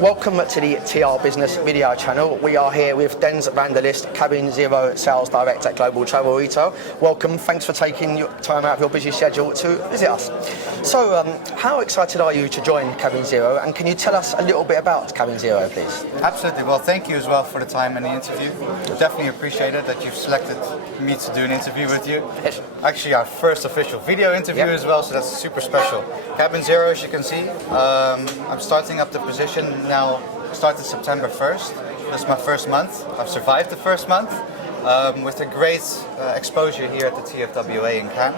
Welcome to the TRBusiness video channel. We are here with Denz Cabin Zero Sales Director at Global Travel Retail. Welcome, thanks for taking your time out of your busy schedule to visit us. So, how excited are you to join Cabin Zero, and can you tell us a little bit about Cabin Zero, please? Absolutely. Well, thank you as well for the time and the interview. Definitely appreciate it that you've selected me to do an interview with you. Yes. Actually, our first official video interview as well, so that's super special. Cabin Zero, as you can see, I'm starting up the position now. Started September 1st. This is my first month. I've survived the first month with a great exposure here at the TFWA in Cannes.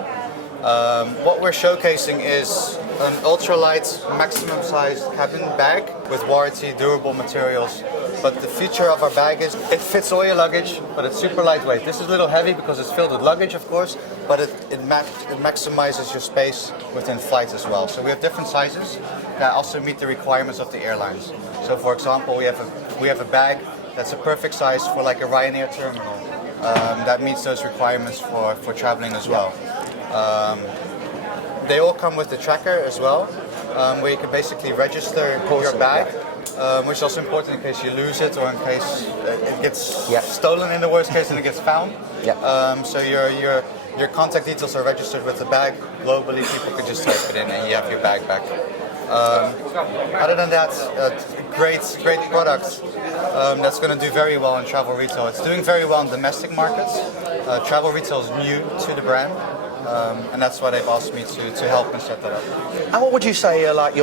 What we're showcasing is an ultralight, maximum size cabin bag with warranty, durable materials. But the feature of our bag is it fits all your luggage, but it's super lightweight. This is a little heavy because it's filled with luggage, of course, but it maximizes your space within flight as well. So we have different sizes that also meet the requirements of the airlines. So for example, we have a bag that's a perfect size for like a Ryanair terminal. That meets those requirements for traveling as well. They all come with the tracker as well, where you can basically register your bag, which is also important in case you lose it or in case it gets stolen in the worst case and it gets found. So your contact details are registered with the bag. Globally, people can just type it in and you have your bag back. Other than that, great product that's going to do very well in travel retail. It's doing very well in domestic markets. Travel retail is new to the brand. And that's why they've asked me to help and set that up. And what would you say are like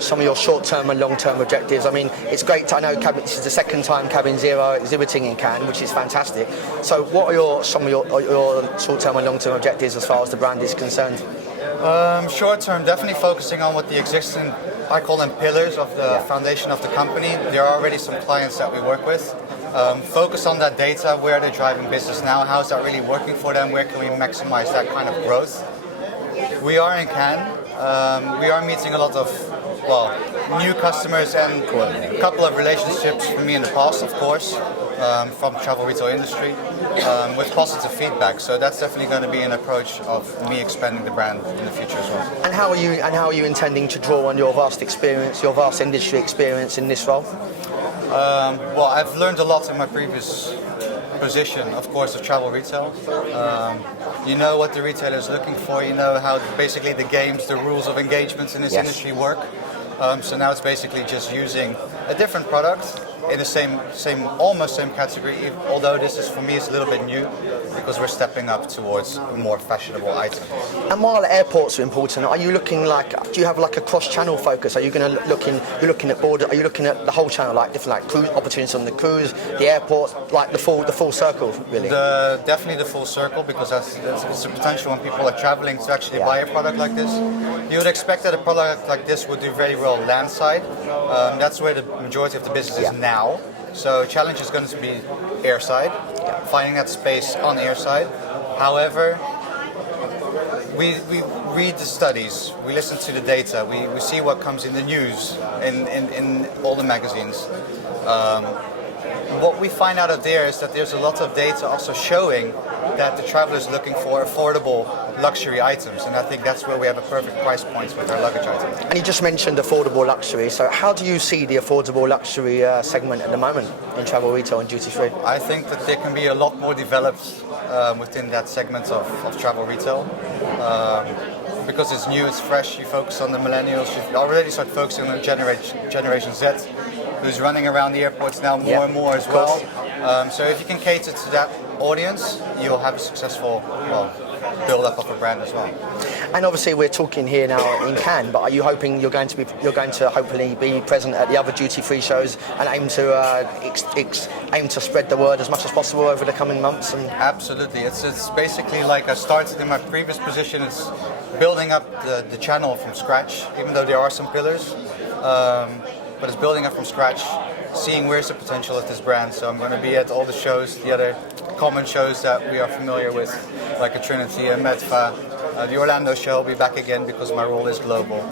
some of your short-term and long-term objectives? I mean, it's great. I know this is the second time Cabin Zero exhibiting in Cannes, which is fantastic. So, what are some of your short-term and long-term objectives as far as the brand is concerned? Short-term, definitely focusing on what the existing, I call them pillars of the foundation of the company. There are already some clients that we work with. Focus on that data, where they're driving business now, how is that really working for them, where can we maximize that kind of growth. We are in Cannes, we are meeting a lot of, new customers and a couple of relationships for me in the past, of course, from the travel retail industry, with positive feedback. So that's definitely going to be an approach of me expanding the brand in the future as well. And how are you intending to draw on your vast experience, your vast industry experience in this role? Well, I've learned a lot in my previous position, of course, of travel retail. You know what the retailer is looking for, you know how basically the games, the rules of engagements in this industry work. So now it's basically just using a different product in the almost same category, although this is, for me, it's a little bit new because we're stepping up towards a more fashionable item. And while airports are important, are you looking do you have like a cross-channel focus? Are you going to you're looking at are you looking at the whole channel, like different like cruise opportunities on the cruise, the airport, like the full circle, really? Definitely the full circle, because it's a potential when people are traveling to actually buy a product like this. You would expect that a product like this would do very well landside. That's where the majority of the business is now. So challenge is going to be airside, finding that space on airside. However, we read the studies, we listen to the data, we see what comes in the news, in all the magazines. What we find out of there is that there's a lot of data also showing that the traveler is looking for affordable luxury items, and I think that's where we have a perfect price point with our luggage items. And you just mentioned affordable luxury, so how do you see the affordable luxury segment at the moment in travel retail and duty free? I think that there can be a lot more developed within that segment of travel retail. Because it's new, it's fresh, you focus on the millennials, you already start focusing on Generation Z, who's running around the airports now more and more as well. So if you can cater to that audience, you'll have a successful build-up of a brand as well. And obviously we're talking here now in Cannes, but are you hoping you're going to hopefully be present at the other duty-free shows and aim to spread the word as much as possible over the coming months? Absolutely. It's basically like I started in my previous position. It's building up the channel from scratch, even though there are some pillars. But it's building up from scratch, seeing where's the potential of this brand. So I'm going to be at all the shows, the other common shows that we are familiar with, like a Trinity, a Medfa. The Orlando show will be back again because my role is global.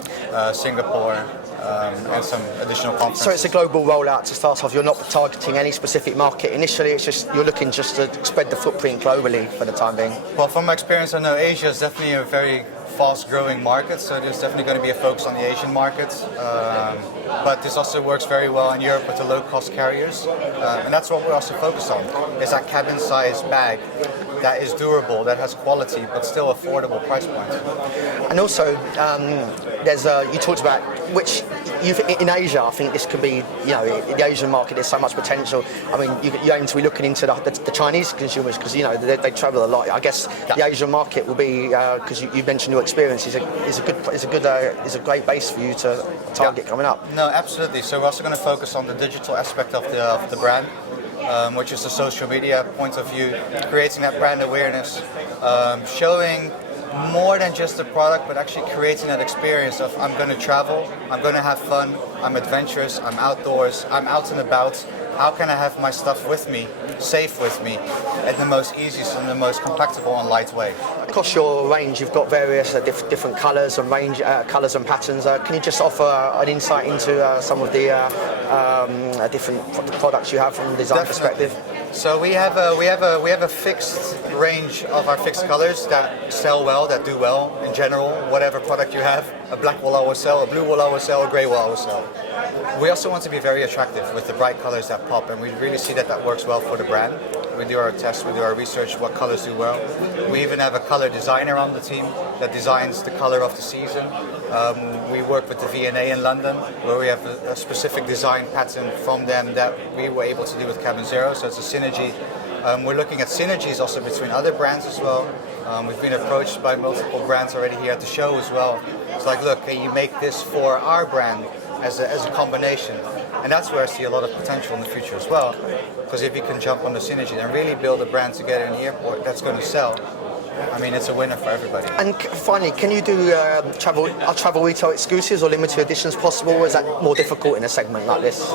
Singapore, and some additional conferences. So it's a global rollout to start off. You're not targeting any specific market initially. It's just you're looking just to spread the footprint globally for the time being. Well, from my experience, I know Asia is definitely a very fast-growing market, so there's definitely going to be a focus on the Asian markets. But this also works very well in Europe with the low-cost carriers, and that's what we're also focused on. Is that cabin-sized bag that is durable, that has quality, but still affordable price point. And also, there's you talked about which in Asia. I think this could be, in the Asian market. There's so much potential. I mean, you aim to be looking into the Chinese consumers because they travel a lot. I guess the Asian market will be because you mentioned your experience is a great base for you to target coming up. No, absolutely. So we're also going to focus on the digital aspect of the brand. Which is the social media point of view, creating that brand awareness, showing more than just the product, but actually creating that experience of I'm going to travel, I'm going to have fun, I'm adventurous, I'm outdoors, I'm out and about. How can I have my stuff with me, safe with me, in the most easiest and the most compactable and light way? Across your range, you've got various different colours and colours and patterns. Can you just offer an insight into some of the different products you have from a design perspective? So we have a fixed range of our fixed colors that sell well, that do well in general. Whatever product you have, a black will always sell, a blue will always sell, a grey will always sell. We also want to be very attractive with the bright colors that pop, and we really see that works well for the brand. We do our tests, we do our research, what colors do well. We even have a color designer on the team that designs the color of the season. We work with the V&A in London, where we have a specific design pattern from them that we were able to do with Cabin Zero, so it's a synergy. We're looking at synergies also between other brands as well. We've been approached by multiple brands already here at the show as well. It's like, look, can you make this for our brand as a combination? And that's where I see a lot of potential in the future as well. Because if you can jump on the synergy and really build a brand together in the airport that's going to sell, I mean, it's a winner for everybody. And finally, can you do travel retail exclusives or limited editions possible, or is that more difficult in a segment like this?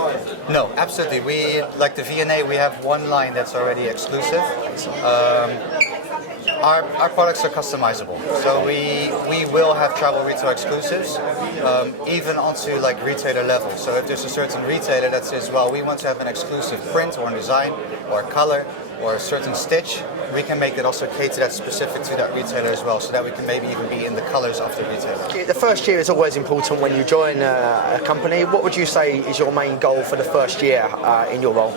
No, absolutely. We, like the V&A, we have one line that's already exclusive. Our products are customizable, so we will have travel retail exclusives, even onto like retailer level. So if there's a certain retailer that says, well, we want to have an exclusive print or design or color or a certain stitch, we can make it also cater that specific to that retailer as well, so that we can maybe even be in the colors of the retailer. The first year is always important when you join a company. What would you say is your main goal for the first year in your role?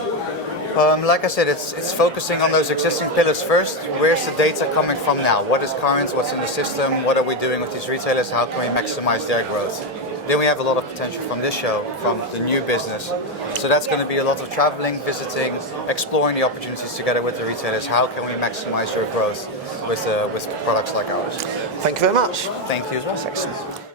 Like I said, it's focusing on those existing pillars first. Where's the data coming from now? What is current? What's in the system? What are we doing with these retailers? How can we maximize their growth? Then we have a lot of potential from this show, from the new business. So that's going to be a lot of traveling, visiting, exploring the opportunities together with the retailers. How can we maximize your growth with products like ours? Thank you very much. Thank you as well. Excellent.